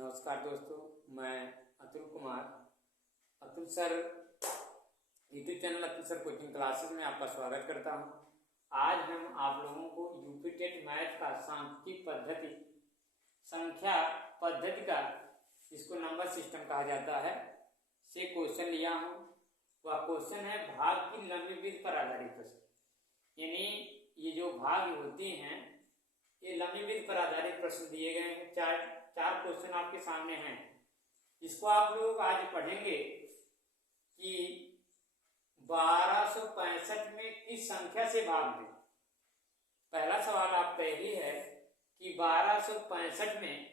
नमस्कार दोस्तों, मैं Atul Kumar, Atul sir YouTube channel Atul sir coaching classes में आपका स्वागत करता हूं। आज हम आप लोगों को यूपी टेट मैथ का संख्या पद्धति का, जिसको नंबर सिस्टम कहा जाता है, से क्वेश्चन लिया हूं। वह क्वेश्चन है भाग की लंबी विधि पर आधारित प्रश्न। यानी ये जो भाग होते हैं ये लंबी विधि पर आधारित प्रश्न दिए गए हैं। चार क्वेश्चन आपके सामने हैं, जिसको आप लोग आज पढ़ेंगे कि 1265 में किस संख्या से भाग दें। पहला सवाल आपका यही है कि 1265 में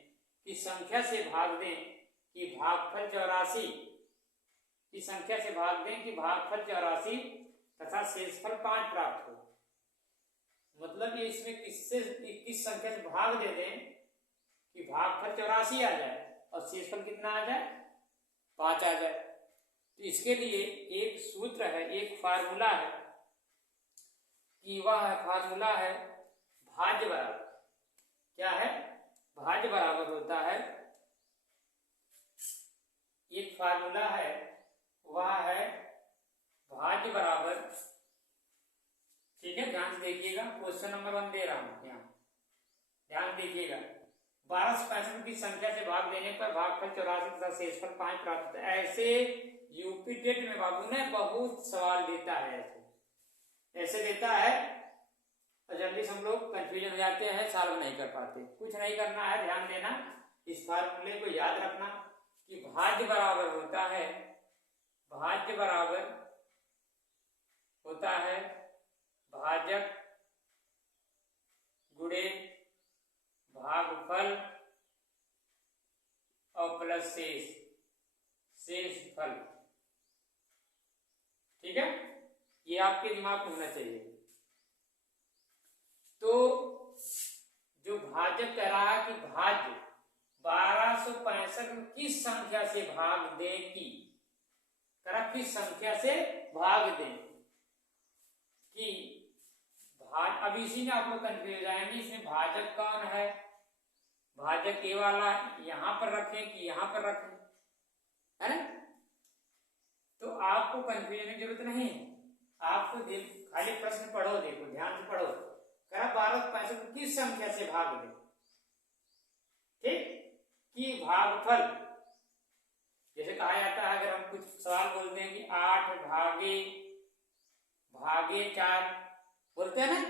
किस संख्या से भाग दें कि भागफल 84, की संख्या से भाग दें कि भागफल 84 तथा शेषफल 5 प्राप्त हो। मतलब ये इसमें किस संख्या से भाग दे दें कि भागफल 84 आ जाए और शेषफल कितना आ जाए, 5 आ जाए। तो इसके लिए एक सूत्र है, एक फार्मूला है कि वह फार्मूला है भाज्य बराबर। क्या है? भाज्य बराबर होता है, एक फार्मूला है, वह है भाज्य बराबर। ठीक है, ध्यान से देखिएगा, क्वेश्चन नंबर 1 दे रहा हूं, यहाँ ध्यान देखिएगा। 1265 की संख्या से भाग देने पर भागफल 84 तथा शेषफल 5 प्राप्त होता है। ऐसे यूपी टेट में बाबू ने बहुत सवाल देता है, ऐसे देता है और जल्दी से हम लोग कंफ्यूजन हो जाते हैं, सॉल्व नहीं कर पाते। कुछ नहीं करना है, ध्यान देना, इस फार्मूले को याद रखना कि भाज्य बराबर होता है, भाज्य बराबर होता है भाजक गुणे भागफल और प्लस शेषफल। ठीक है, ये आपके दिमाग में होना चाहिए। तो जो भाजक कह रहा है कि भाज्य 1265 में किस संख्या से भाग दें कि, किस संख्या से भाग दें कि अब इसी में आप लोग कंफ्यूज हो जाएंगे, इसमें भाजक कौन है, भाजक ये वाला यहां पर रखें कि यहां पर रखें, है ना। तो आपको कंफ्यूजन की जरूरत नहीं है, आपको खाली प्रश्न पढ़ो, देखो ध्यान से पढ़ो। 1265 किस संख्या से भाग दे, ठीक, कि भागफल, जैसे कहा जाता है, अगर हम कुछ सवाल बोलते हैं कि 8 भागे 4 बोलते हैं ना,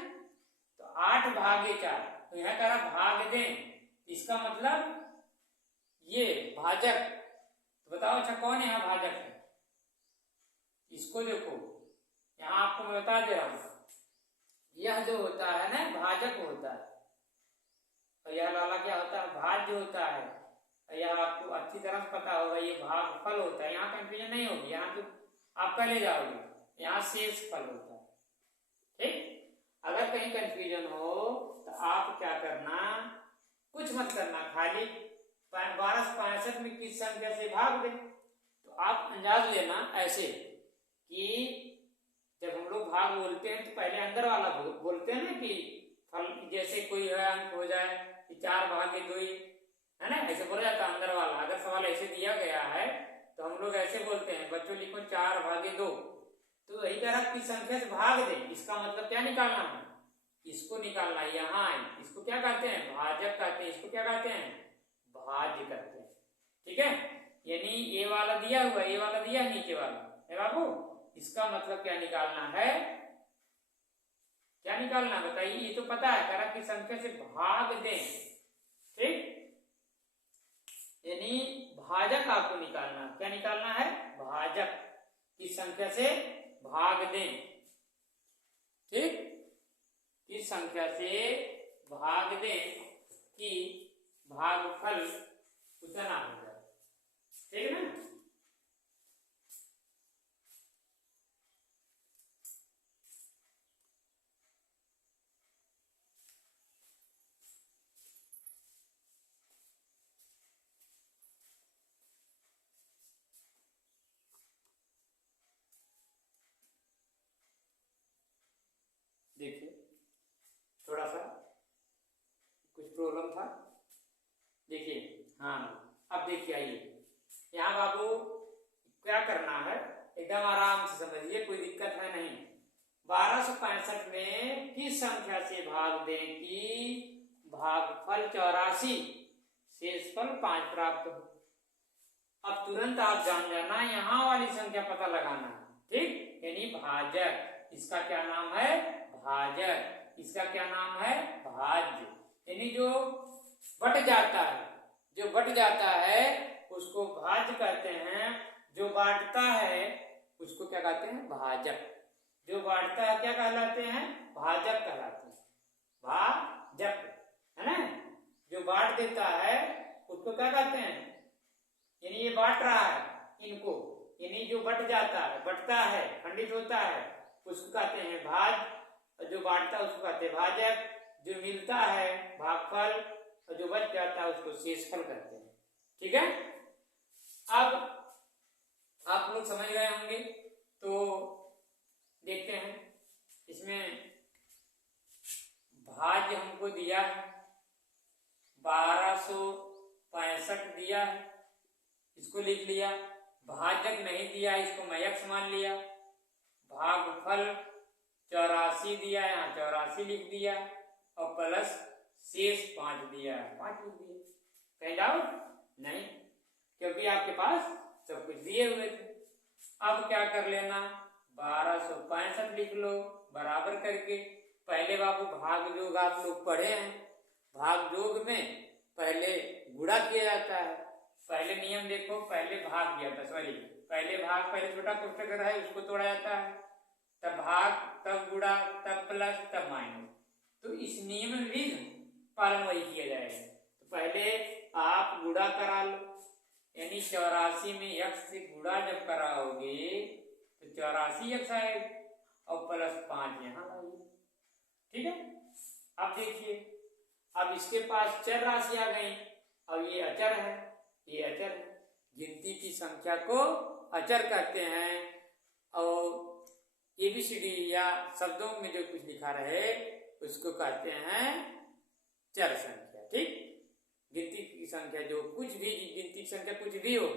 तो 8 भागे 4, तो यह कह रहा भाग दें, इसका मतलब ये भाजक। तो बताओ अच्छा कौन यहाँ भाजक है? इसको देखो, यहाँ आपको मैं बता दे रहा हूं, यह जो होता है ना भाजक होता है, और यह वाला क्या होता है, भाज्य होता है। और यह आपको अच्छी तरह से पता होगा, ये भागफल होता है। यहाँ कंफ्यूजन नहीं होगी, यहाँ तो आप कर ले जाओगे, यहाँ शेषफल होता है। ठीक, अगर कहीं कंफ्यूजन हो तो आप क्या करना, कुछ मत करना, खाली 1265 में किस संख्या से भाग दे। तो आप अंदाज लेना ऐसे कि जब हम लोग भाग बोलते हैं तो पहले अंदर वाला बोलते हैं ना, कि फल, जैसे कोई है अंक हो जाए कि 4 भागे 2, है ना, ऐसे बोला जाता है अंदर वाला। अगर सवाल ऐसे दिया गया है तो हम लोग ऐसे बोलते हैं, बच्चों लिखो 4 भागे 2। तो वही कह रहा कि संख्या से भाग दे, इसका मतलब क्या निकालना है, इसको निकालना है। यहाँ इसको क्या कहते हैं, भाजक कहते हैं, इसको क्या कहते हैं, भाज्य कहते हैं। ठीक है, यानी ये वाला दिया हुआ, ये वाला दिया है, नीचे वाला है बाबू, इसका मतलब क्या निकालना है, क्या निकालना बताइए। ये तो पता है, कह रहा कि संख्या से भाग दें, ठीक, यानी भाजक आपको निकालना, क्या निकालना है, भाजक, किस संख्या से भाग दें, ठीक, किस संख्या से भाग दें कि भागफल उतना हो जाए। ठीक है ना। देखिए, थोड़ा सा कुछ प्रॉब्लम था, देखिए, हाँ एकदम आराम से समझिए, कोई दिक्कत है नहीं। 1265 में किस संख्या से भाग दें कि भागफल 84 शेषफल 5 प्राप्त हो। अब तुरंत आप जान जाना, यहाँ वाली संख्या पता लगाना, ठीक, यानी भाजक। इसका क्या नाम है? भाजक। इसका क्या नाम है? भाज्य। यानी जो बट जाता है, जो बट जाता है उसको भाज्य कहते हैं, जो बांटता है उसको क्या कहते हैं? भाजक। जो बांटता है क्या कहलाते हैं? भाजक कहलाते हैं। भाजक है ना। जो बांट देता है उसको क्या कहते हैं? यानी ये बांट रहा है इनको, यानी जो बट जाता है, बटता है, खंडित होता है, उसको कहते हैं भाज्य। जो बांटता है उसको कहते हैं भाजक। जो मिलता है भागफल, और जो बच जाता है उसको शेषफल कहते हैं। ठीक है, अब आप लोग समझ गए होंगे, तो देखते हैं इसमें भाज्य हमको दिया है 1265 दिया है, इसको लिख लिया। भाजक नहीं दिया, इसको मैं x मान लिया। भागफल 84 दिया, यहाँ 84 लिख दिया, और प्लस शेष 5 दिया है, 5 लिख दिया। कहीं डाउट नहीं, क्योंकि आपके पास सब कुछ दिए हुए थे। अब क्या कर लेना, 1265 लिख लो बराबर करके। पहले बाबू भाग योग आप लोग पढ़े हैं, भाग योग में पहले गुणा किया जाता है। पहले नियम देखो, पहले भाग किया था, सॉरी पहले भाग, पहले छोटा कोष्ठक है उसको तोड़ा जाता है, तब भाग, तब गुणा, तब प्लस, तब माइनस। तो इस नियम में भी पालन वही किया जाएगा। तो पहले आप गुणा करा लो, यानी 84 में x से गुणा जब कराओगे तो 84 x आएगा, और प्लस 5 यहाँ लाइए। ठीक है, अब देखिए, अब इसके पास चर राशि आ गई, अब ये अचर है, ये अचर है। गिनती की संख्या को अचर कहते हैं, और ABCD या शब्दों में जो कुछ लिखा रहे उसको कहते हैं चर संख्या। ठीक, गिनती की संख्या जो कुछ भी, गिनती की संख्या कुछ भी हो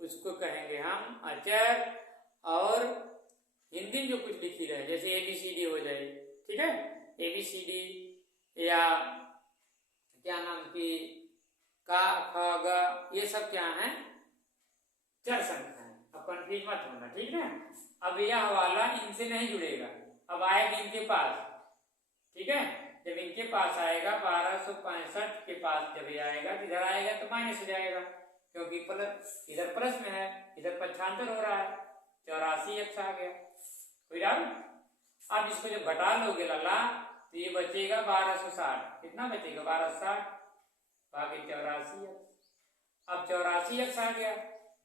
उसको कहेंगे हम अचर। और हिंदी में जो कुछ लिखी रहे, जैसे ABCD हो जाए, ठीक है, ABCD या क्या नाम की का, ख, ग, ये सब क्या है? चर संख्या है। अब कंफ्यूज मत होना, ठीक है। अब यह वाला इनसे नहीं जुड़ेगा, अब आएगा इनके पास, ठीक है। जब इनके पास आएगा 1265 के पास जब ये आएगा, इधर आएगा तो माइनस हो जाएगा, क्योंकि प्लस इधर प्लस में है, इधर पक्षांतर हो रहा है, 84 x आ गया। कोई डाउट? अब इसको जब घटा लोगे लाला तो ये बचेगा 1260। कितना बचेगा? 1260 बाकी 84 x। अब 84 x आ गया।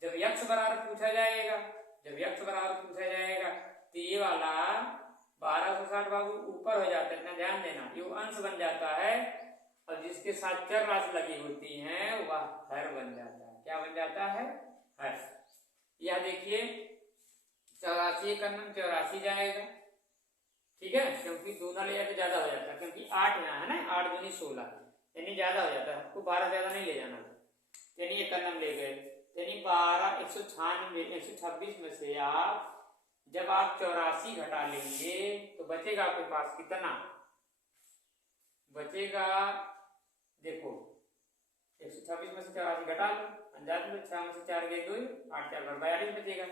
जब x बराबर पूछा जाएगा, जब x बराबर पूछा जाएगा तो ये वाला 1260 बाबू ऊपर हो जाता है, इतना ध्यान देना, ये अंश बन जाता है, और जिसके साथ चर राशि लगी होती है वह हर बन जाता है। क्या बन जाता है? हर। यह देखिए 84 का नाम 84 जाएगा, ठीक है, क्योंकि दूना ले जाते ज्यादा हो जाता है, क्योंकि 8 यहाँ है ना, 8 दूनी 16, यानी ज्यादा हो जाता है, आपको 12 ज्यादा नहीं ले जाना, यानी ये कलम ले गए, यानी 12 126 में से आप जब आप 84 घटा लेंगे तो बचेगा आपके पास कितना? बचेगा, देखो 126 में से 84 घटा लो, अंदाज लो, 6 में से 4 गए 2, 8 4 42 बचेगा।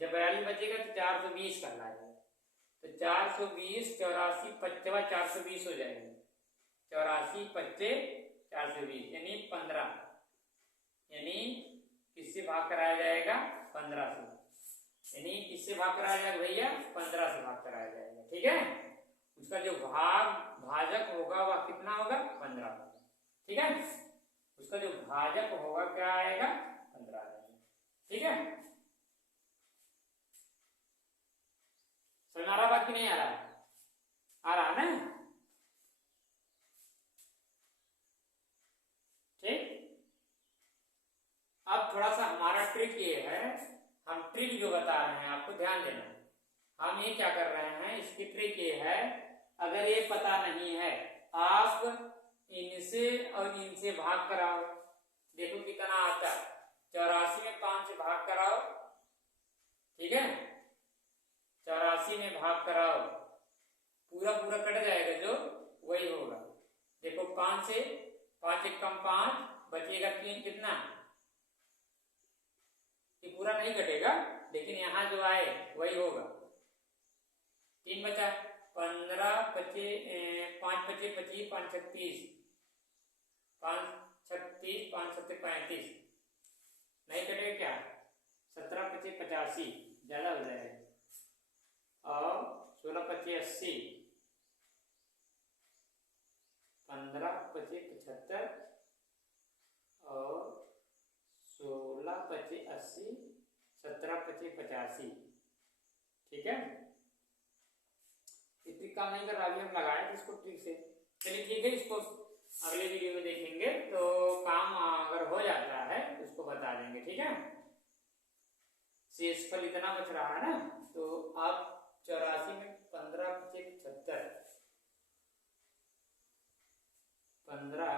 जब 42 बचेगा तो 420 कहलाएगा, तो 420 84 55 420 हो जाएगा, 84 55 420 यानी 15, यानी किससे भाग कराया जाएगा? 15 से, यानी किससे भाग कराया जाएगा भैया? 15 से भाग कराया जाएगा, ठीक है। उसका जो भाजक होगा वह कितना होगा? 15, ठीक है। उसका जो भाजक होगा क्या आएगा? 15 आएगा, ठीक है। समझ आ रहा बात की नहीं आ रहा? आ रहा है ना? ठीक। अब थोड़ा सा हमारा ट्रिक ये है, हम ट्रिक जो बता रहे हैं आपको ध्यान देना, हम ये क्या कर रहे हैं, इसकी ट्रिक ये है, अगर ये पता नहीं है आप इनसे और इनसे भाग कराओ, देखो कितना आता है, 84 में 5 से भाग कराओ ठीक है, 84 में भाग कराओ, पूरा पूरा कट जाएगा जो वही होगा। देखो 5 से 5 एक कम 5 बचेगा 3, कितना, ये पूरा नहीं कटेगा लेकिन यहाँ जो आए वही होगा। 3 बचा, 15 बचे, 5 बचे 25, 5 36, 5 36, 5 7 35, नहीं कटेगा क्या, 17 बचे 85, ज्यादा हो जाएगा, और 16 बचे 80, 15 बचे 75, और 16 बचे 80, 17 बचे 85, ठीक है। ये ट्रिक काम नहीं कर रहा, अभी हम लगाए थे इसको ट्रिक से। चलिए ठीक है, इसको अगले वीडियो में देखेंगे, तो काम अगर हो जाता है तो उसको बता देंगे, ठीक है। शेषफल इतना बच रहा है ना, तो आप 84 में 15 बचे 75, 15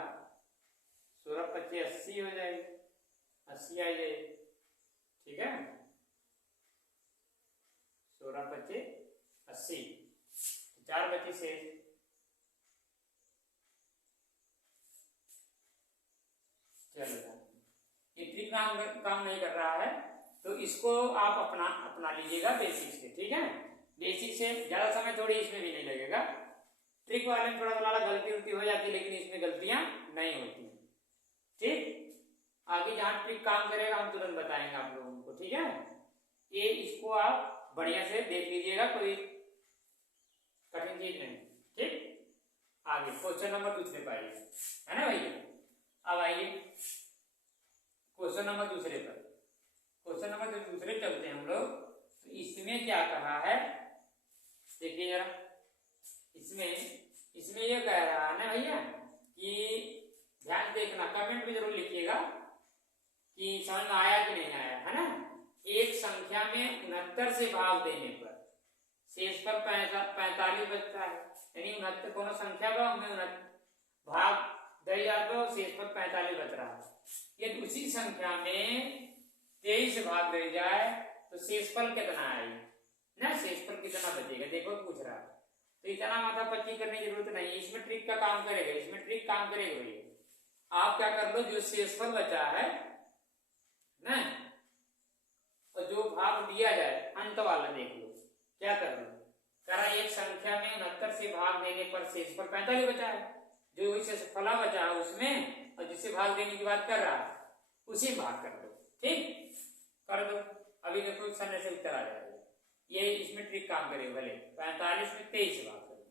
16 बचे 80 हो जाएगी, 80 आ जाएगी, ठीक है, 16 बचे 80, 4 बचे शेष। चलो, ये ट्रिक काम नहीं कर रहा है, तो इसको आप अपना लीजिएगा बेसिक से, ठीक है। बेसिक से ज्यादा समय थोड़ी इसमें भी नहीं लगेगा। ट्रिक वाले में थोड़ा गलती हो जाती है, लेकिन इसमें गलतियां नहीं होती, ठीक। आगे जहां ट्रिक काम करेगा हम तुरंत बताएंगे आप लोगों को, ठीक है। ये इसको आप बढ़िया से देख लीजिएगा, कोई कठिन चीज नहीं, ठीक। आगे क्वेश्चन नंबर दूसरे पर आइए, है ना भैया। अब आइए क्वेश्चन नंबर दूसरे पर। क्वेश्चन नंबर दूसरे चलते हैं हम लोग। तो इसमें क्या कहा है देखिए जरा, इसमें ये कह रहा है ना भैया कि ध्यान देखना, कमेंट में जरूर लिखिएगा कि समझ में आया कि नहीं आया, है ना। एक संख्या में 69 से भाग देने पर शेषफल 45 बचता है, यानी 69 कोनो संख्या का हमें भाग दे जाता है, शेषफल 45 बच रहा है। यदि उसी संख्या में 23 भाग दे जाए तो शेषफल कितना आएगा ना, शेषफल कितना बचेगा, देखो पूछ रहा है। तो इतना माथापच्ची करने की जरूरत नहीं, इसमें ट्रिक का काम करेगा, इसमें ट्रिक काम करेगा भैया। आप क्या कर लो, जो शेषफल बचा है ना, और जो भाग दिया जाए अंत वाला देख लो, क्या कर लो, करा एक संख्या में 69 से भाग देने पर शेषफल 45 बचा है, जो शेषफल बचा है उसमें, और जिससे भाग देने की बात कर रहा है उसी में भाग कर दो, ठीक कर दो। अभी देखो सरल से उत्तर आ जाएगा, ये इसमें ट्रिक काम करेगा। भले 45 में 23 से भाग करो,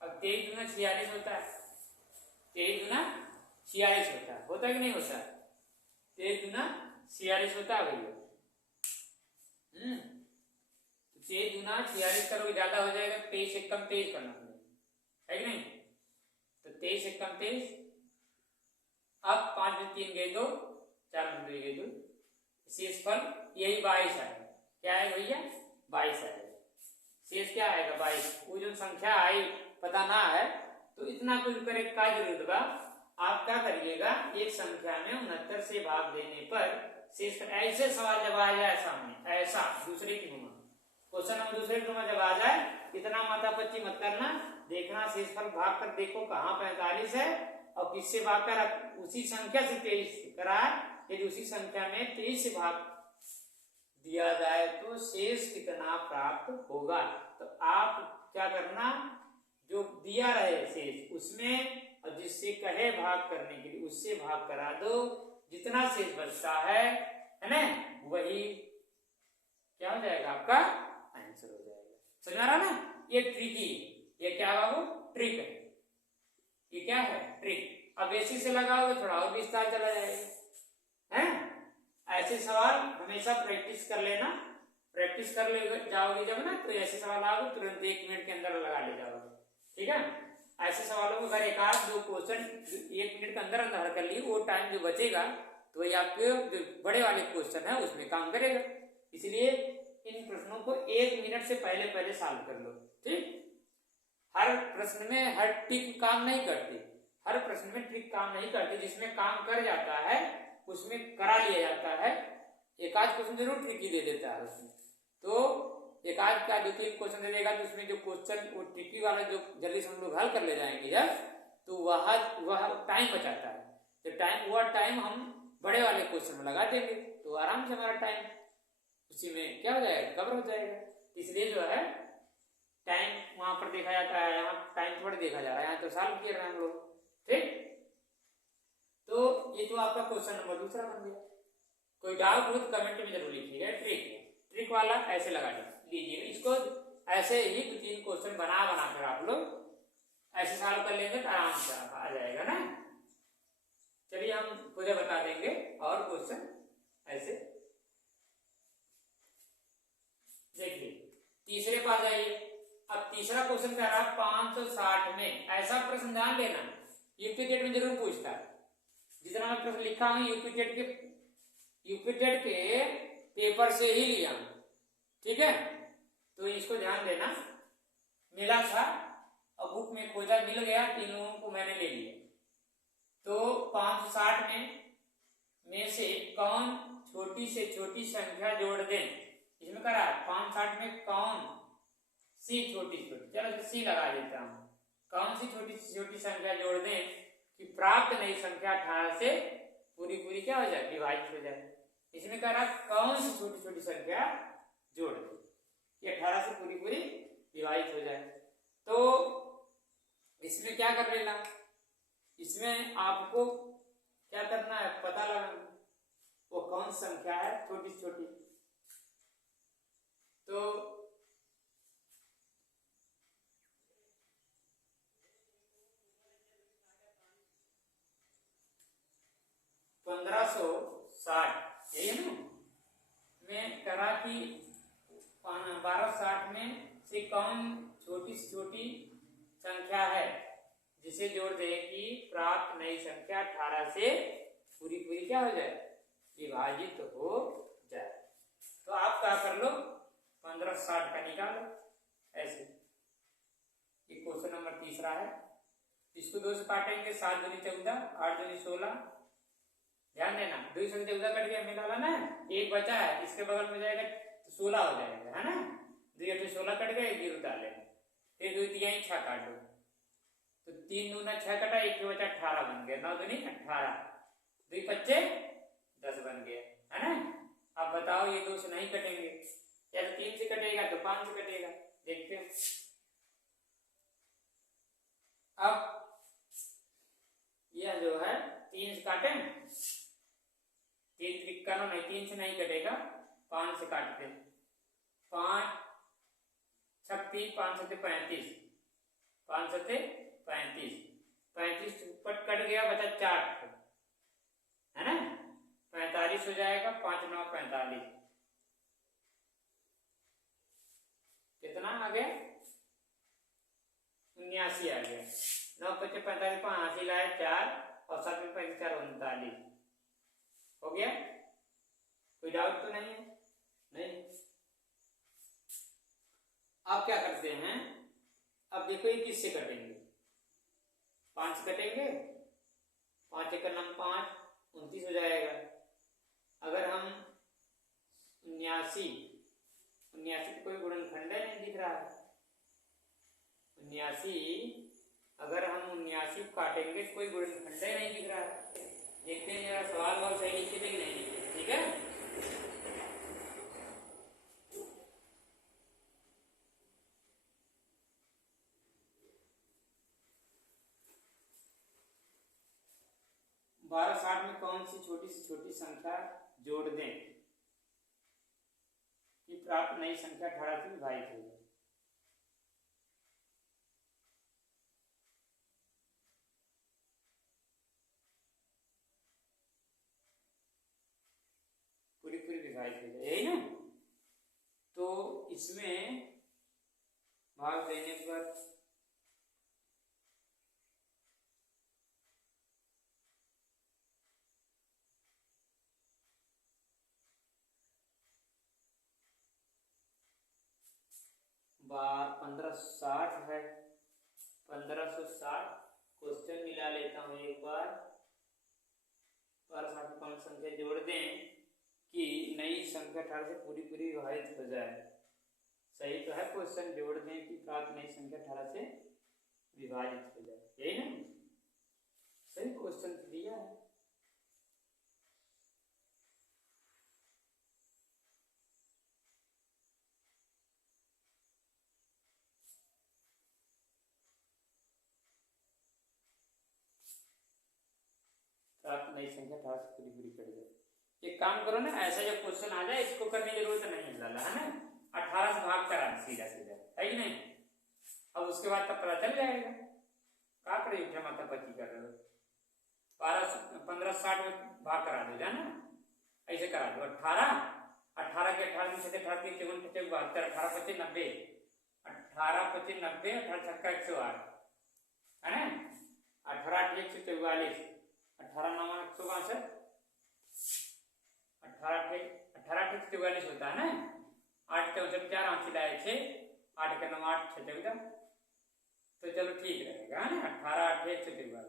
अब 23 दूना 46 होता है, 23 दूना 46 होता है कि नहीं होता, 23 दूना 46 होता है भैया। 23 दूना 46 करोगे ज्यादा हो जाएगा, 23 से कम 23 करना पड़ेगा, है कि नहीं। तो 23 से कम 23, अब 5 में 3 गए 2, 4 में 2 गए 2, शेषफल यही 22 है। क्या है भैया, 22 है। शेष क्या आएगा 22। वो जो संख्या आई पता ना है तो इतना कुछ करे का जरूरत बा, आप क्या करिएगा, एक संख्या में 69 से भाग देने पर शेष, ऐसे सवाल जब आ जाए सामने, ऐसा दूसरे की घुमा, क्वेश्चन नंबर दूसरे की जब आ जाए, इतना माथापच्ची मत करना, देखना शेषफल भाग कर देखो कहाँ 45 है और किससे भाग कर, उसी संख्या से 23 कराए, यदि उसी संख्या में 23 से भाग दिया जाए तो शेष कितना प्राप्त होगा। तो आप क्या करना, जो दिया रहे शेष उसमें, और जिससे कहे भाग करने के लिए उससे भाग करा दो, जितना शेष बचता है ना, वही क्या हो जाएगा, आपका आंसर हो जाएगा। समझ आ रहा ना, ये ट्रिकी, ये क्या बाबू, ट्रिक है, ये क्या है, ट्रिक। अब बेसिक से लगाओगे थोड़ा और विस्तार चला जाएगा, है। ऐसे सवाल हमेशा प्रैक्टिस कर लेना, प्रैक्टिस कर ले जाओगे जब ना, तो ऐसे सवाल आओगे तुरंत 1 मिनट के अंदर लगा ले जाओगे, ठीक है। ऐसे सवालों को अगर एक आध दो क्वेश्चन 1 मिनट के अंदर हल कर लिए, वो टाइम जो बचेगा तो वही आपके जो बड़े वाले क्वेश्चन है उसमें काम करेगा। इसलिए इन प्रश्नों को 1 मिनट से पहले सॉल्व कर लो, ठीक। हर प्रश्न में हर ट्रिक काम नहीं करती, हर प्रश्न में ट्रिक काम नहीं करती, जिसमें काम कर जाता है उसमें करा लिया जाता है। एक आध क्वेश्चन जरूर ट्रिकी दे देता है उसमें। तो एक आध का 2-3 क्वेश्चन दे देगा तो उसमें जो क्वेश्चन वो ट्रिकी वाला जो जल्दी से हम लोग हल कर ले जाएंगे जब, तो वह टाइम बचाता है। तो वह टाइम हम बड़े वाले क्वेश्चन में लगा देंगे तो आराम से हमारा टाइम उसी में क्या हो जाएगा, कवर हो जाएगा। इसलिए जो है टाइम वहां पर देखा जाता है, यहाँ टाइम थोड़ा देखा जा रहा है, यहाँ तो सॉल्व किए रहे हैं हम लोग। ठीक, तो ये तो आपका क्वेश्चन नंबर दूसरा बन गया। कोई डाउट हो तो कमेंट में जरूर लिखिएगा। ट्रिक वाला ऐसे लगा लीजिएगा, इसको ऐसे ही 2-3 क्वेश्चन बना कर आप लोग ऐसे सॉल्व कर लेंगे तो आराम से आ जाएगा ना। चलिए हम पूरे बता देंगे और क्वेश्चन ऐसे। देखिए तीसरे पास जाइए। अब तीसरा क्वेश्चन कह रहा 560 में ऐसा प्रश्न ध्यान देना, यूपी टेट में जरूर पूछता है। जितना मैं प्रश्न लिखा हूं यूपी टेट के पेपर से ही लिया, ठीक है। तो इसको ध्यान देना, मिला था और बुक में खोजा मिल गया, तीनों को मैंने ले लिया। तो 560 में से कौन छोटी से छोटी संख्या जोड़ दें। इसमें कह रहा है 560 में कौन सी छोटी, चलो सी लगा देता हूं। कौन सी छोटी से छोटी संख्या जोड़ दें कि प्राप्त नई संख्या 18 से पूरी क्या हो जाए, विभाजित हो जाए। इसमें कह रहा कौन सी छोटी छोटी संख्या जोड़ दें कि 18 से पूरी विभाजित हो जाए। तो इसमें क्या कर लेना, इसमें आपको क्या करना है, पता लगाना वो कौन संख्या है छोटी छोटी। तो यही है ना, मैं करा कि 1260 में से कौन छोटी से छोटी संख्या है जिसे जोड़ दे कि प्राप्त नई संख्या 18 से पूरी क्या हो जाए, विभाजित हो जाए। तो आप क्या कर लो 1560 का निकालो ऐसे। ये क्वेश्चन नंबर तीसरा है। इसको 2 से काटेंगे, 7 दूनी 14, 8 दूनी 16। ध्यान देना 2 से 14 कट गया, मिला ना, एक बचा है, इसके बगल में जाएगा तो 16 हो जाएगा, है ना। 2 से 16 कट गए, 0 डालेंगे, फिर 2 3 6 काटो तो 3 दूना 6 कटा, 1 बचा 18 बन गया, 9 दूनी 18, 2 25 10 बन गया, है ना। अब बताओ ये 2 से नहीं कटेंगे, या तो 3 से कटेगा तो 5 से कटेगा, देखते हैं। अब यह जो है 3 से काटे, 3 51 नहीं, 3 से नहीं कटेगा, 5 से काटते हैं। 5 36, 5 7 35, 5 7 35, 35 ऊपर कट गया, बचा 4, है ना। 45 हो जाएगा, 5 9 45, कितना आ गया 79 आ गया। 9 5 45, 85 लाए 4 और 7 में 5 4 39 हो गया। कोई डाउट तो नहीं है? नहीं। अब क्या करते हैं, अब देखो ये किससे कटेंगे, 5 से कटेंगे, 5 1 9 5 29 हो जाएगा। अगर हम 79 तो कोई गुणनखंड नहीं दिख रहा है, 79 अगर हम 79 काटेंगे कोई गुणनखंड नहीं दिख रहा है। देखते हैं जरा सवाल बहुत सही लिखे थे कि नहीं लिखे, ठीक है। बारह 60 में कौन सी छोटी से छोटी संख्या जोड़ दें कि प्राप्त नई संख्या 18 से विभाजित हो जाए। पूरी विभाजित हो जाए, यही ना। तो इसमें भाग देने पर बार 1560 है, 1560 क्वेश्चन मिला लेता हूं एक बार। 1260 में कौन संख्या जोड़ दें कि नई संख्या 18 से पूरी पूरी विभाजित हो जाए। सही तो है क्वेश्चन, जोड़ दें कि प्राप्त नई संख्या 18 से विभाजित हो जाए, यही ना? सही क्वेश्चन दिया है। प्राप्त नई संख्या 18 से पूरी पूरी कट जाए। एक काम करो ना, ऐसा जब क्वेश्चन आ जाए इसको करने की जरूरत नहीं है, है ना? 18 से भाग करा सीधा सीधा, है कि नहीं? अब उसके बाद तब पता चल जाएगा। क्या करे उठे माता पची कर रहे हो, 1560 में भाग करा दो, जाना ऐसे करा दो। 18 के 18 में 18 3 54 55 72 18 25 90 18 25 90 18 छक्का 108, है ना? 18 8 144 18 9 162 18 144 होता है ना? 8 64 4 8 लाए 6 8 के 9 8 6 14, तो चलो ठीक रहेगा, है ना? 18 8 144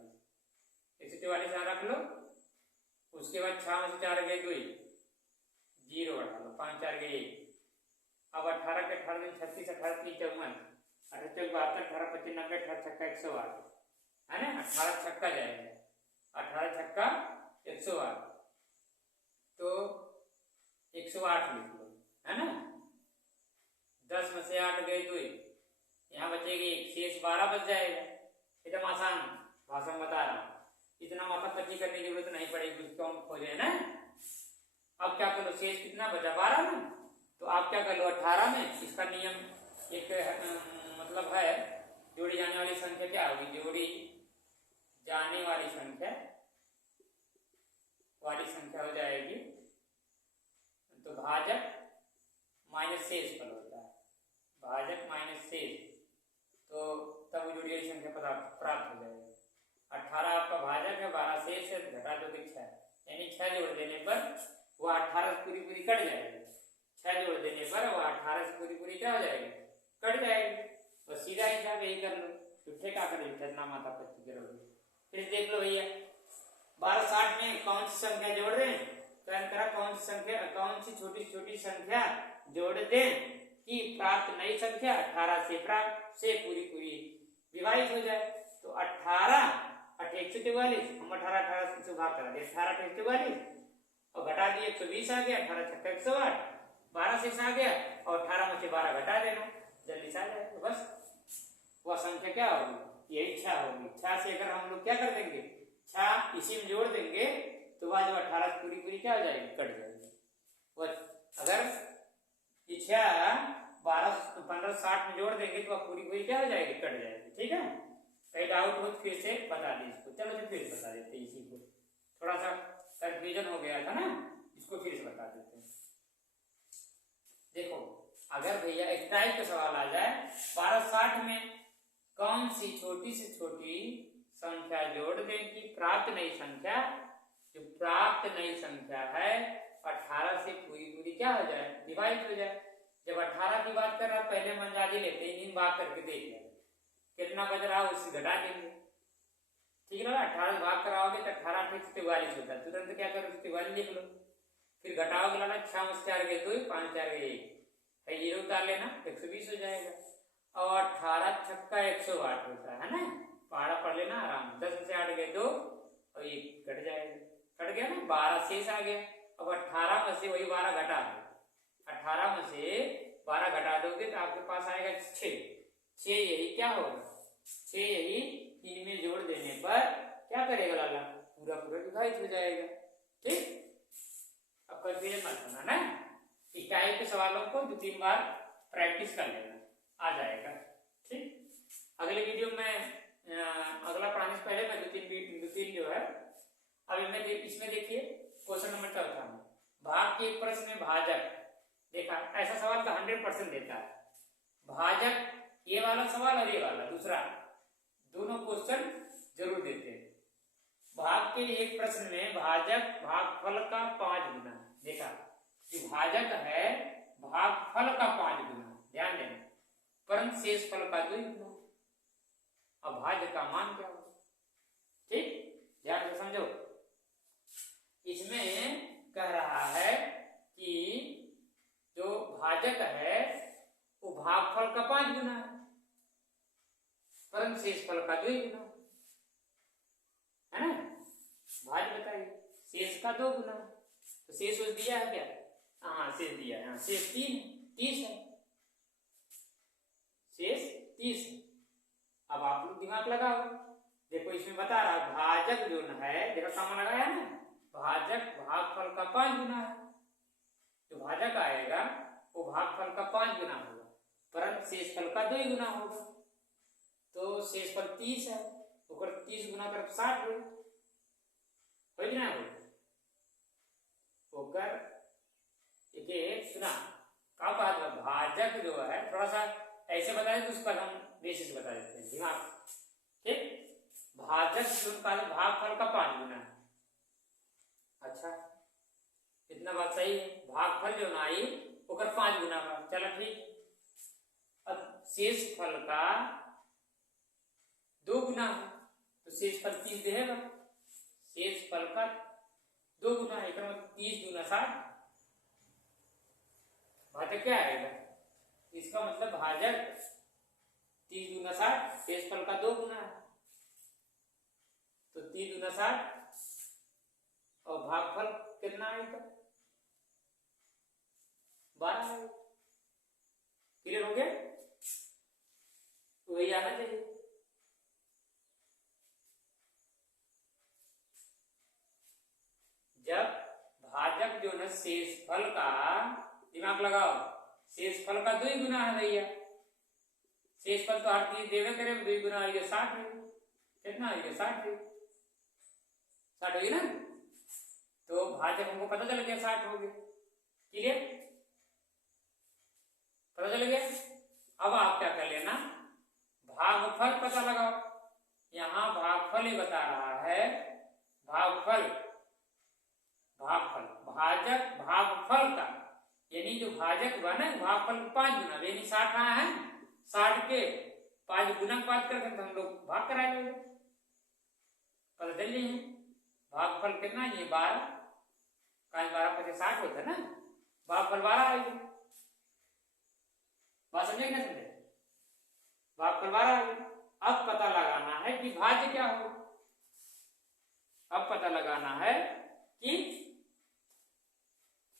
144 यहाँ रख लो। उसके बाद 6 में से 4 गए 2, 0 बढ़ा लो, 5 4 गए 1। अब 18 के 18 दिन 36 18 3 54 18 4 72 18 25 90 18 छक्का 108, है ना? 18 छक्का जाएगा, 18 छक्का 108, तो 108 लिख लो, है ना? 10 में से 8 गए 2, यहाँ बचेगी 1, शेष 12 बच जाएगा। एकदम आसान भाषा में बता रहा हूँ, इतना माथा पच्ची करने की जरूरत नहीं पड़ेगी, काउंट हो जाए ना। अब क्या कर लो, शेष कितना बचा 12 में, तो आप क्या कर लो 18 में इसका नियम एक मतलब है, जोड़ी जाने वाली संख्या क्या होगी, जोड़ी जाने वाली संख्या हो जाएगी, तो भाजक माइनस शेष फल होता है, भाजक माइनस शेष, तो तब जोड़ी वाली संख्या प्राप्त हो जाएगी। 18 आपका भाजक है, 12 शेष है, घटा दो 6, यानी 6 जोड़ देने पर वो 18 से पूरी पूरी कट जाएगी। 6 जोड़ देने पर वो 18 से पूरी पूरी क्या हो जाएगी, कट जाएगी। तो सीधा हिसाब यही कर लो, झूठे का कर इतना माथा पच्ची करोगे। फिर देख लो भैया 1260 में कौन सी संख्या जोड़ रहे हैं, कौन सी छोटी संख्या जोड़ दें कि प्राप्त नई संख्या 18 से प्राप्त से पूरी पूरी विभाजित हो जाए। तो 18 8 144, हम 18 से भाग करा दिए, 18 8 144 और घटा दिए 120 आ गया, 18 छक्का 108, 12 शेष आ गया और 18 में से 12 घटा देना, जल्दी से आ जाए। तो बस वह संख्या क्या होगी, यही 6 होगी। 6 से अगर हम लोग क्या कर देंगे, 6 इसी में जोड़ देंगे तो वह जो 18 से पूरी पूरी क्या हो जाएगी, कट जाएगी। वह अगर 6 12 1560 में जोड़ देंगे तो वह पूरी पूरी क्या हो जाएगी, कट जाएगी। ठीक है, कहीं डाउट हो तो फिर से बता दी इसको, चलो फिर से बता देते हैं, इसी को थोड़ा सा कंफ्यूजन हो गया था ना, इसको फिर से बता देते हैं। देखो अगर भैया एक टाइप का सवाल आ जाए 1260 में कौन सी छोटी से छोटी संख्या जोड़ दें कि प्राप्त नई संख्या, जो प्राप्त नई संख्या है 18 से पूरी पूरी क्या हो जाए, डिवाइड हो जाए। जब 18 की बात कर रहा पहले हम अंदाजे लेते हैं, इन भाग करके देख लें कितना बच रहा है, उससे घटा देंगे। ठीक है ना, 18 भाग कराओगे तो 18 8 44 होता है, तुरंत क्या करो 44 लिख लो। फिर घटाओगे लाना 6 में 4 गए 2, 5 4 गए 1, 0 उतार लेना 120 हो जाएगा। और 18 छक्का 108 होता है ना, पहाड़ा पढ़ लेना आराम। 10 में से 8 गए 2 और 1 कट जाएगा, कट गया ना, 12 शेष आ गया। अब 18 में से वही 12 घटा दो, 18 में से 12 घटा दोगे तो आपके पास आएगा 6। यही क्या होगा, 6 यही इनमें जोड़ देने पर क्या करेगा लाला, पूरा पूरा विभाजित हो जाएगा। ठीक, अब कंफ्यूजन मत होना ना, इस टाइप के सवालों को 2-3 बार प्रैक्टिस कर लेना, आ जाएगा। ठीक, अगले वीडियो में अगला पढ़ाने से पहले मैं 2-3 जो है अभी मैं इसमें देखिए क्वेश्चन नंबर 4 भाग के एक प्रश्न में भाजक, देखा ऐसा सवाल का 100% देता है। भाजक ये वाला सवाल और ये वाला दूसरा, दोनों क्वेश्चन जरूर देते हैं। भाग के एक प्रश्न में भाजक भागफल का 5 गुना, देखा कि भाजक है भागफल का 5 गुना, ध्यान देना, परंतु शेष फल का 2 गुना। अब भाजक का मान क्या होगा, ठीक ध्यान से समझो। इसमें कह रहा है भागफल का 5 गुना है, परंतु शेषफल का 2 गुना है ना। भाज्य बताइए, शेष का 2 गुना, तो शेष उस दिया है क्या? हाँ शेष दिया है, शेष 30 है, शेष 30 है। अब आप लोग दिमाग लगाओ, देखो इसमें बता रहा भाजक जो है, देखो सामान लगाया ना, भाजक भागफल का 5 गुना है, जो भाजक आएगा वो भागफल का 5 गुना होगा, परंतु शेषफल का 2 गुना होगा। तो शेषफल 30 है, तो 30 गुना कर 60 हो ना होकर एक सुना का बात है। भाजक जो है थोड़ा सा ऐसे बता दें तो उस पर हम बेसिस बता देते हैं दिमाग, ठीक। भाजक का भागफल का 5 गुना है, अच्छा इतना बात सही है। भागफल जो ना आई वो 5 गुना का, चलो ठीक। अब शेषफल का 2 गुना है, तो शेषफल 30 देगा, शेषफल का 2 गुना है, मतलब 30 गुना 60। भाजक क्या आएगा? इसका मतलब भाजक 30 गुना 60, शेषफल का 2 गुना है, तो 30 गुना 60 और भागफल कितना आएगा? 12 है। क्लियर हो गया? तो वही आना चाहिए। जब भाजक जो है शेषफल का, दिमाग लगाओ, शेषफल का 2 गुना है भैया, शेषफल तो हर चीज देवे करे, 2 गुना आएगा 60 है, कितना आएगा? 60 है, 60 होगी ना, तो भाजक हमको पता चल गया 60 हो गया। क्लियर? पता चल गया। अब आप क्या कर लेना, भागफल पता लगाओ। यहां भागफल ही बता रहा है, भागफल भागफल भाजक भागफल का, यानी जो भाजक बना भागफल 5 गुना, यानी 60 आया है, 60 के 5 गुना की बात करते तो हम लोग भाग कराएंगे, पता चल जाइए भागफल कितना है? 12 का 12 पचे 60 होता है ना, भागफल 12 आएगी। बात समझे कि नहीं समझे? भागफल 12 आएगी। अब पता लगाना है कि भाज्य क्या हो, अब पता लगाना है कि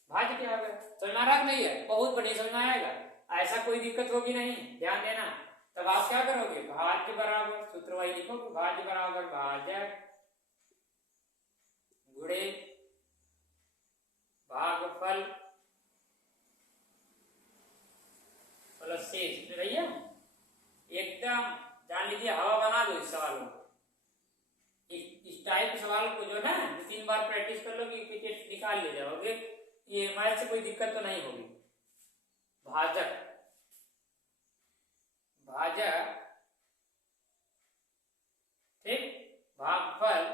भाज्य क्या होगा। समझ में आ रहा नहीं है? बहुत बढ़िया समझ में आएगा, ऐसा कोई दिक्कत होगी नहीं, ध्यान देना। तब आप क्या करोगे, भाज्य बराबर सूत्र वही लिखोगे, भाज्य बराबर भाजक गुणे भागफल प्लस शेष। भैया एकदम जान लीजिए, हवा बना दो इस सवाल को, इस टाइप के सवाल को जो ना 2-3 बार प्रैक्टिस कर लो कि निकाल ले जाओगे, ये मैथ से कोई दिक्कत तो नहीं होगी। भाजक भाजक ठीक, भागफल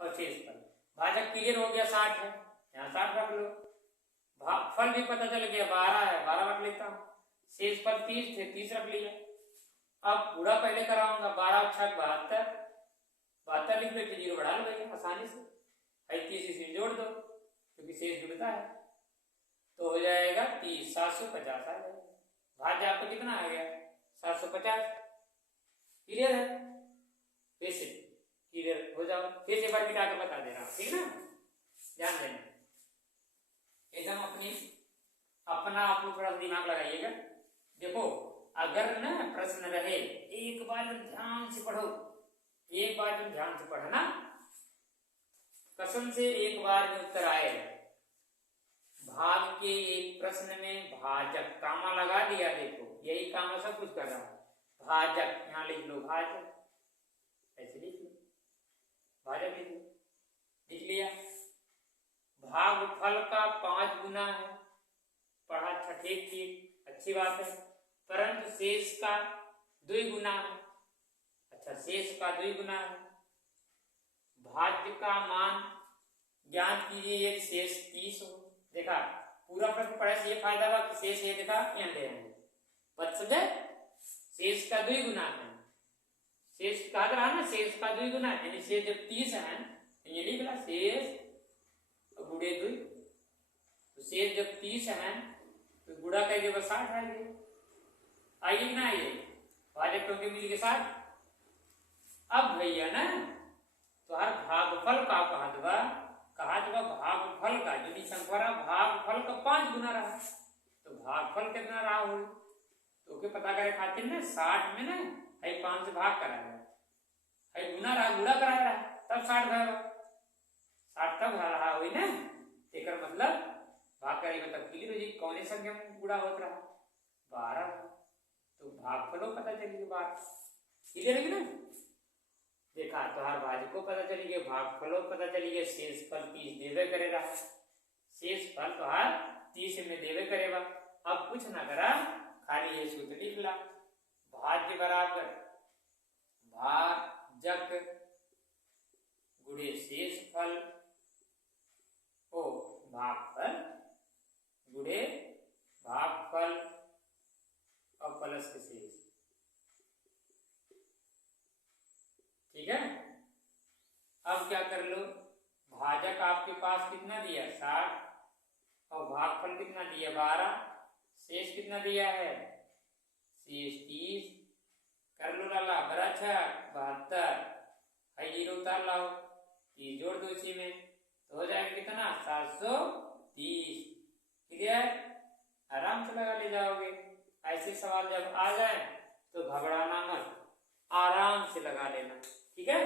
और शेषफल। भाजक क्लियर हो गया 60 है, यहाँ 60 रख लो। भागफल भी पता चल गया 12 है, 12 रख लेता हूँ। शेषफल 30 थे, 30 रख लिया। अब पूरा पहले कराऊंगा, 12 6 72, 72 लिख लो, 0 बढ़ा लो भैया आसानी से, 30 इसमें जोड़ दो क्योंकि शेष जुड़ता है, तो हो जाएगा 30, 750 आ जाएगा। भाज्य आपको कितना आ गया? 750। क्लियर है? वैसे क्लियर हो जाओ, फिर से बार मिटा कर बता दे रहा हूं, ठीक ना, ध्यान देना एकदम अपना आप लोग थोड़ा दिमाग लगाइएगा। देखो अगर ना प्रश्न रहे, एक बार ध्यान से पढ़ो, एक बार ध्यान से पढ़ना, कसम से एक बार में उत्तर आएगा। भाग के एक प्रश्न में भाजक कामा लगा दिया, देखो यही कामा सब कुछ कर रहा है, भाजक यहां लिख लो, भाजक ऐसे लिख लो, भाजक लिख लो, लिख लिया। भागफल का 5 गुना है, पढ़ा, अच्छा ठीक ठीक, अच्छी बात है, परंतु शेष का 2 गुना है, अच्छा शेष का 2 गुना है। भाज्य का मान ज्ञात कीजिए यदि शेष 30 हो। देखा पूरा प्रश्न पढ़े से ये फायदा हुआ कि शेष ये देखा यहाँ दे रहे बात समझे, शेष का 2 गुना है, शेष कहा रहा ना, शेष का 2 गुना है, यानी शेष जब 30 है तो ये लिख ला शेष गुणे 2, तो शेष जब 30 है तो गुणा करके बस 60 आ गया। आइए ना, आइए भाजक के मिल के साथ। अब भैया ना तो हर भागफल का कहा भागफल का जो निशंकरा भागफल का 5 गुना रहा, तो भागफल कितना रहा हो तो के पता करे खातिर ना 60 में ना 5 से भाग कराया है, गुना कराया तब 60 भरा, 60 तब रहा हुई ना, तेकर मतलब भाग करेगा तब क्लियर हो जाए कौन संख्या में गुणा होता रहा 12, तो भागफलों पता चलिए 12 क्लियर है ना। देखा तो हर भाजक को पता चली गया, भागफलों पता चली गया, शेष फल 30 देवे करेगा, शेष फल तो हर 30 में देवे करेगा। अब कुछ ना करा, खाली ये सूत्र लिख ला, भाज्य बराबर भाजक गुणे शेष फल ओ भागफल गुणे भागफल और प्लस के शेष, ठीक है। अब क्या कर लो, भाजक आपके पास कितना दिया 60 और भागफल कितना दिया 12, शेष कितना दिया है शेष 30, कर लो लाला बड़ा 72 है, 0 उतार लाओ 30 जोड़ दो इसी में तो हो जाएगा कितना 730, क्लियर, आराम से लगा ले जाओगे। ऐसे सवाल जब आ जाए तो घबराना मत, आराम से लगा लेना, ठीक है।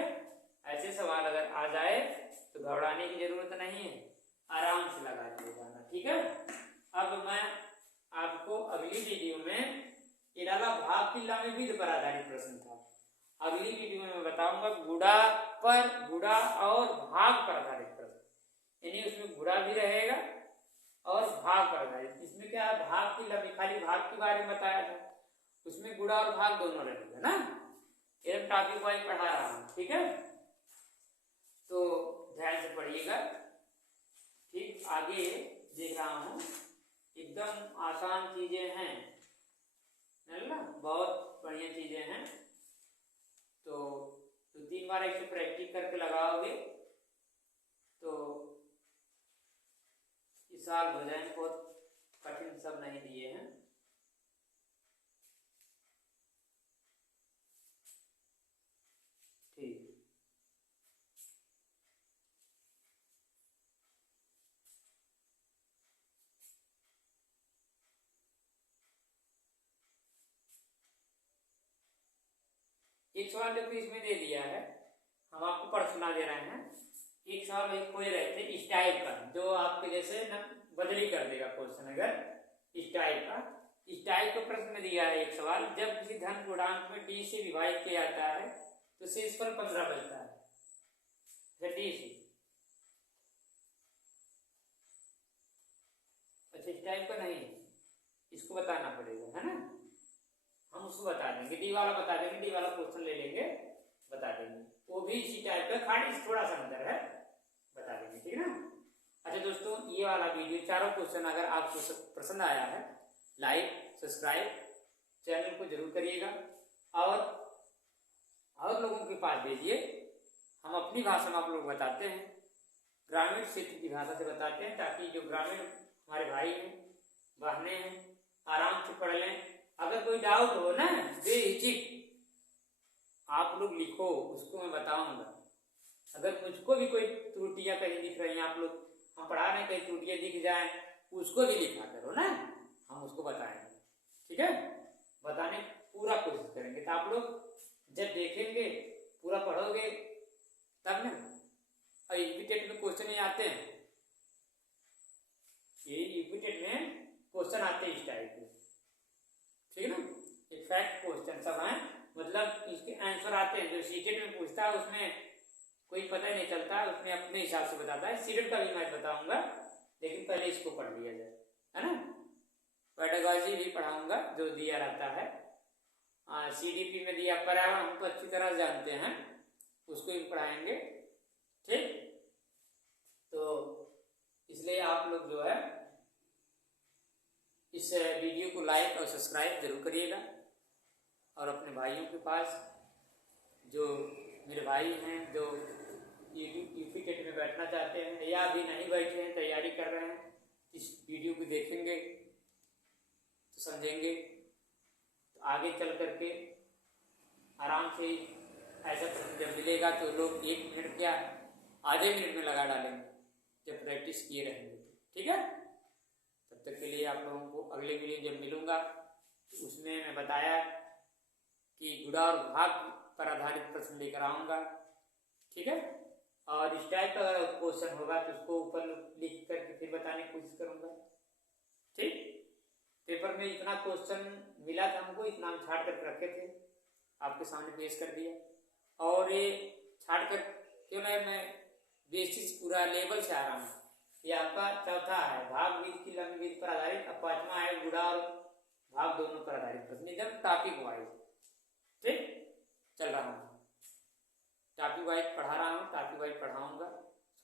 ऐसे सवाल अगर आ जाए तो घबराने की जरूरत नहीं है, आराम से लगा ले जाना, ठीक है। अब मैं आपको अगली वीडियो में ये डाला भाग की में विध पर आधारित प्रश्न था, अगली वीडियो में मैं बताऊंगा गुणा और भाग पर आधारित प्रश्न, यानी उसमें गुणा भी रहेगा और भाग पर आधारित। इसमें क्या है, भाग की लंबी खाली भाग के बारे में बताया था, उसमें गुणा और भाग दोनों रहेगा ना, एक टॉपिक वाइज पढ़ा रहा हूं, ठीक है। तो ध्यान से पढ़िएगा, ठीक। आगे देख रहा हूं, एकदम आसान चीजें हैं ना, बहुत बढ़िया चीजें हैं, तो 2-3 बार ऐसे प्रैक्टिस करके लगाओगे तो इस साल हो जाए, बहुत कठिन सब नहीं दिए हैं। ठीक, एक सवाल देखो इसमें दे दिया है, हम आपको पढ़ सुना दे रहे हैं। एक सवाल वही खोज रहे थे इस टाइप का, जो आपके जैसे न बदली कर देगा क्वेश्चन, अगर इस टाइप का प्रश्न में दिया है एक सवाल, जब किसी धन पूर्णांक में डी से विभाजित किया जाता है तो शेषफल 15 बचता है, डी से, अच्छा इस टाइप का नहीं, इसको बताना पड़ेगा है ना, हम उसको बता देंगे, डी वाला बता देंगे, डी वाला क्वेश्चन ले लेंगे बता देंगे, वो भी इसी टाइप का, खाली थोड़ा सा अंतर है, बता देंगे, ठीक है ना। अच्छा दोस्तों, ये वाला वीडियो चारों क्वेश्चन अगर आपको पसंद आया है, लाइक सब्सक्राइब चैनल को जरूर करिएगा और लोगों के पास भेजिए। हम अपनी भाषा में आप लोग बताते हैं, ग्रामीण क्षेत्र की भाषा से बताते हैं, ताकि जो ग्रामीण हमारे भाई हैं बहनें हैं आराम से पढ़ लें। अगर कोई डाउट हो ना, बेहिचक आप लोग लिखो, उसको मैं बताऊंगा। अगर मुझको भी कोई त्रुटियां कहीं दिख रही हैं, आप लोग हम पढ़ा रहे हैं कहीं त्रुटियां दिख जाए, उसको भी लिखा करो ना, हम उसको बताएंगे, ठीक है। बताने पूरा कोशिश करेंगे, तो आप लोग जब देखेंगे पूरा पढ़ोगे तब ना। और यूपीटेट में क्वेश्चन ही आते हैं, ये यूपीटेट में क्वेश्चन आते हैं इस टाइप के, ठीक है ना, इफेक्ट क्वेश्चन सब हैं, मतलब इसके आंसर आते हैं। जो सीटेट में पूछता है उसमें कोई पता नहीं चलता, उसमें अपने हिसाब से बताता है। सीटेट का भी मैं बताऊंगा, लेकिन पहले इसको पढ़ लिया जाए, है ना। पेडागॉजी भी पढ़ाऊंगा जो दिया रहता है, सीडीपी में दिया पर्यावरण हम तो अच्छी तरह जानते हैं, उसको भी पढ़ाएंगे, ठीक। तो इसलिए आप लोग जो है इस वीडियो को लाइक और सब्सक्राइब जरूर करिएगा, और अपने भाइयों के पास जो मेरे भाई हैं जो यूपीटेट में बैठना चाहते हैं या अभी नहीं बैठे हैं, तैयारी कर रहे हैं, इस वीडियो को देखेंगे तो समझेंगे, तो आगे चल करके आराम से ऐसा प्रश्न जब मिलेगा तो लोग 1 मिनट क्या आधे मिनट में लगा डालेंगे जब प्रैक्टिस किए रहेंगे। ठीक है, तब तक के लिए आप लोगों को अगले वीडियो जब मिलूंगा तो उसमें मैं बताया कि गुणा और भाग पर आधारित प्रश्न लेकर आऊंगा। ठीक है, और इस टाइप का अगर क्वेश्चन होगा तो उसको ऊपर लिख करके फिर बताने की कोशिश करूंगा। ठीक, पेपर में इतना क्वेश्चन मिला था हमको, इतना हम छाट कर रखे थे, आपके सामने पेश कर दिया। और ये छाट कर क्यों नहीं, मैं बेसिस पूरा लेवल से आ रहा हूँ। ये आपका चौथा है भाग विधि की लंबी विधि पर आधारित, अब 5वां है गुणा और भाग दोनों पर आधारित प्रश्न, एकदम टॉपिक वाइज। ठीक, चल रहा हूँ टॉपिक वाइज पढ़ा रहा हूँ, टॉपिक वाइज पढ़ाऊंगा।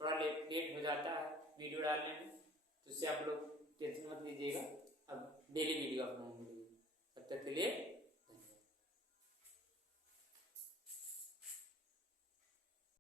थोड़ा लेट हो जाता है वीडियो डालने में, तो इससे आप लोग टेंशन मत लीजिएगा। अब डेली वीडियो अपना